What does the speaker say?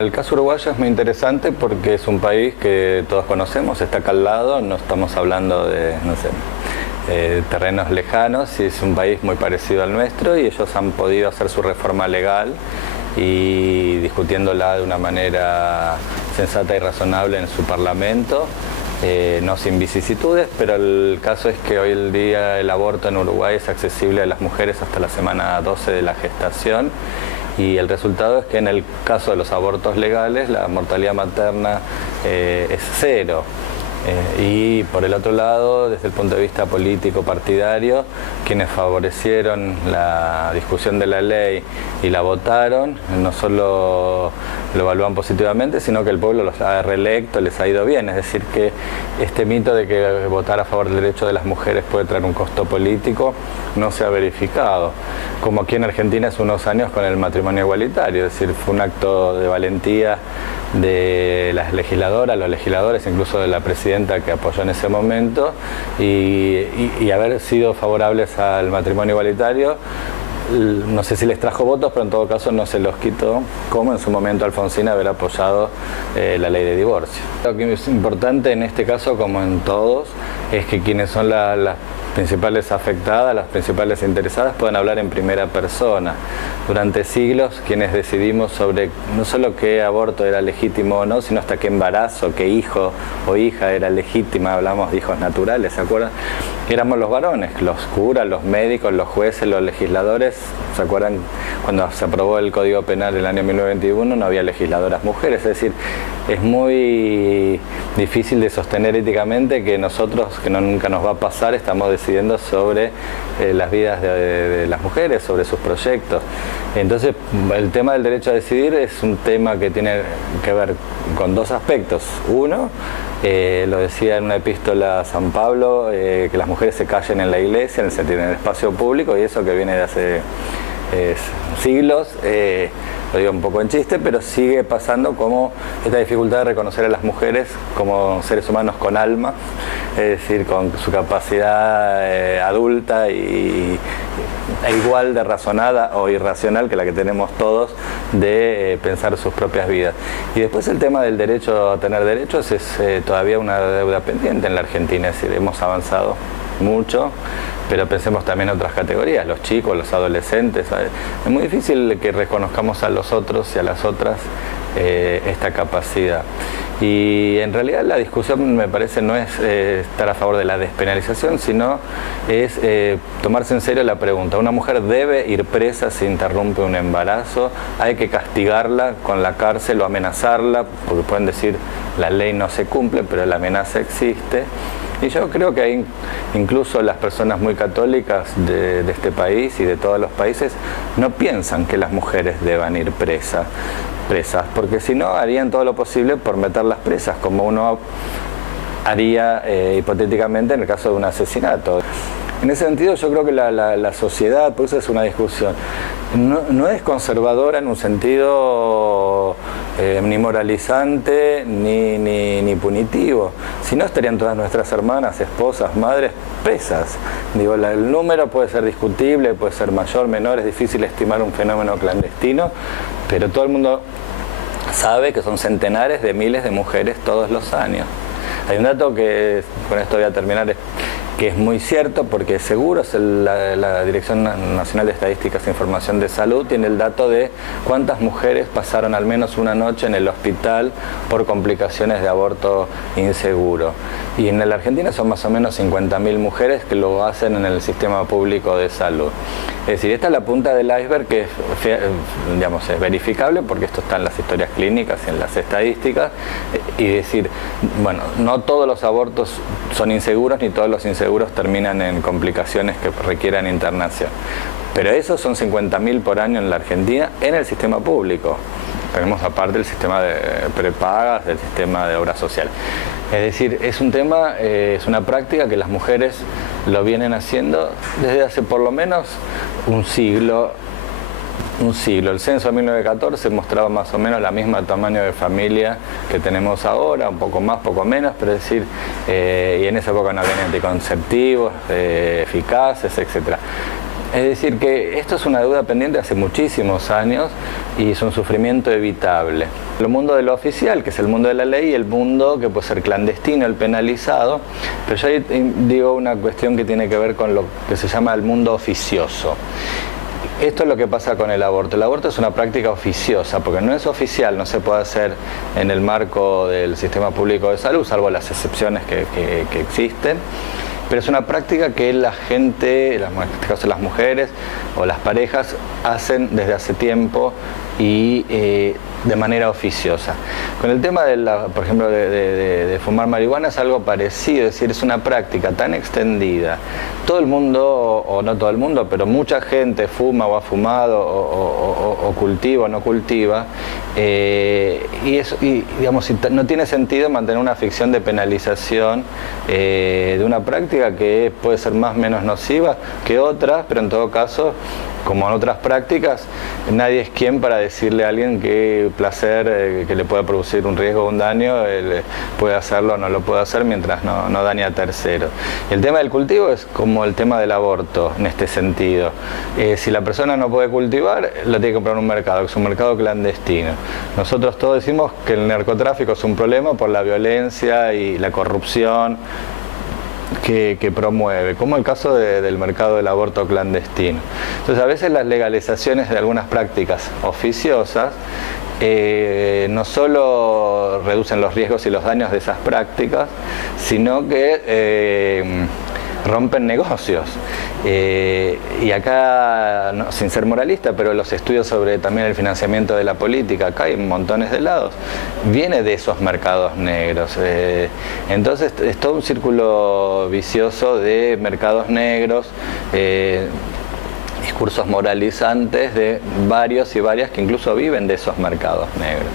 El caso uruguayo es muy interesante porque es un país que todos conocemos, está acá al lado, no estamos hablando de, no sé, terrenos lejanos, y es un país muy parecido al nuestro y ellos han podido hacer su reforma legal y discutiéndola de una manera sensata y razonable en su parlamento, no sin vicisitudes, pero el caso es que hoy el día el aborto en Uruguay es accesible a las mujeres hasta la semana 12 de la gestación. Y el resultado es que en el caso de los abortos legales la mortalidad materna es cero. Y por el otro lado, desde el punto de vista político partidario, quienes favorecieron la discusión de la ley y la votaron, no solo lo evalúan positivamente, sino que el pueblo los ha reelecto, les ha ido bien. Es decir, que este mito de que votar a favor del derecho de las mujeres puede traer un costo político no se ha verificado. Como aquí en Argentina hace unos años con el matrimonio igualitario, es decir, fue un acto de valentía de las legisladoras, los legisladores, incluso de la presidenta que apoyó en ese momento, y haber sido favorables al matrimonio igualitario, no sé si les trajo votos, pero en todo caso no se los quitó, como en su momento Alfonsín haber apoyado la ley de divorcio. Lo que es importante en este caso, como en todos, es que quienes son las principales afectadas, las principales interesadas, pueden hablar en primera persona. Durante siglos, quienes decidimos sobre no solo qué aborto era legítimo o no, sino hasta qué embarazo, qué hijo o hija era legítima, hablamos de hijos naturales, ¿se acuerdan? Éramos los varones, los curas, los médicos, los jueces, los legisladores. ¿Se acuerdan cuando se aprobó el Código Penal en el año 1921? No había legisladoras mujeres, es decir, es muy difícil de sostener éticamente que nosotros, que nunca nos va a pasar, estamos decidiendo sobre las vidas de las mujeres, sobre sus proyectos. Entonces, el tema del derecho a decidir es un tema que tiene que ver con dos aspectos. Uno, lo decía en una epístola a San Pablo, que las mujeres se callen en la iglesia, en el espacio público, y eso que viene de hace siglos, lo digo un poco en chiste, pero sigue pasando como esta dificultad de reconocer a las mujeres como seres humanos con alma, es decir, con su capacidad adulta e igual de razonada o irracional que la que tenemos todos de pensar sus propias vidas. Y después el tema del derecho a tener derechos es todavía una deuda pendiente en la Argentina, es decir, hemos avanzado mucho, pero pensemos también en otras categorías, los chicos, los adolescentes. Es muy difícil que reconozcamos a los otros y a las otras esta capacidad. Y en realidad la discusión, me parece, no es estar a favor de la despenalización, sino es tomarse en serio la pregunta. ¿Una mujer debe ir presa si interrumpe un embarazo? ¿Hay que castigarla con la cárcel o amenazarla? Porque pueden decir, la ley no se cumple, pero la amenaza existe. Y yo creo que hay incluso las personas muy católicas de este país y de todos los países no piensan que las mujeres deban ir presas, porque si no harían todo lo posible por meterlas presas, como uno haría hipotéticamente en el caso de un asesinato. En ese sentido yo creo que la sociedad, por eso es una discusión, no es conservadora en un sentido ni moralizante ni punitivo, si no estarían todas nuestras hermanas, esposas, madres presas. Digo, el número puede ser discutible, puede ser mayor, menor, es difícil estimar un fenómeno clandestino, pero todo el mundo sabe que son centenares de miles de mujeres todos los años. Hay un dato que, con esto voy a terminar, que es muy cierto, porque seguro la Dirección Nacional de Estadísticas e Información de Salud tiene el dato de cuántas mujeres pasaron al menos una noche en el hospital por complicaciones de aborto inseguro. Y en la Argentina son más o menos 50.000 mujeres que lo hacen en el sistema público de salud. Es decir, esta es la punta del iceberg que digamos, es verificable, porque esto está en las historias clínicas y en las estadísticas, y decir, bueno, no todos los abortos son inseguros, ni todos los inseguros terminan en complicaciones que requieran internación. Pero esos son 50.000 por año en la Argentina en el sistema público. Tenemos aparte el sistema de prepagas, el sistema de obra social. Es decir, es un tema, es una práctica que las mujeres lo vienen haciendo desde hace por lo menos un siglo. El censo de 1914 mostraba más o menos la misma tamaño de familia que tenemos ahora, un poco más, poco menos, pero es decir, y en esa época no había anticonceptivos eficaces, etc. Es decir, que esto es una deuda pendiente hace muchísimos años y es un sufrimiento evitable. El mundo de lo oficial, que es el mundo de la ley, y el mundo que puede ser clandestino, el penalizado, pero yo ahí digo una cuestión que tiene que ver con lo que se llama el mundo oficioso. Esto es lo que pasa con el aborto. El aborto es una práctica oficiosa, porque no es oficial, no se puede hacer en el marco del sistema público de salud, salvo las excepciones que existen. Pero es una práctica que la gente, en este caso las mujeres o las parejas, hacen desde hace tiempo y de manera oficiosa. Con el tema, por ejemplo, de fumar marihuana es algo parecido, es decir, es una práctica tan extendida. Todo el mundo, o no todo el mundo, pero mucha gente fuma o ha fumado o cultiva o no cultiva, y digamos, no tiene sentido mantener una ficción de penalización de una práctica que puede ser más o menos nociva que otras, pero en todo caso, como en otras prácticas, nadie es quien para decirle a alguien que placer que le pueda producir un riesgo o un daño, puede hacerlo o no lo puede hacer mientras no dañe a terceros. El tema del cultivo es como el tema del aborto en este sentido. Si la persona no puede cultivar, lo tiene que comprar en un mercado, que es un mercado clandestino. Nosotros todos decimos que el narcotráfico es un problema por la violencia y la corrupción que promueve, como el caso del mercado del aborto clandestino. Entonces, a veces las legalizaciones de algunas prácticas oficiosas no solo reducen los riesgos y los daños de esas prácticas, sino que rompen negocios. Y acá, no, sin ser moralista, pero los estudios sobre también el financiamiento de la política, acá hay montones de lados, viene de esos mercados negros. Entonces es todo un círculo vicioso de mercados negros, discursos moralizantes de varios y varias que incluso viven de esos mercados negros.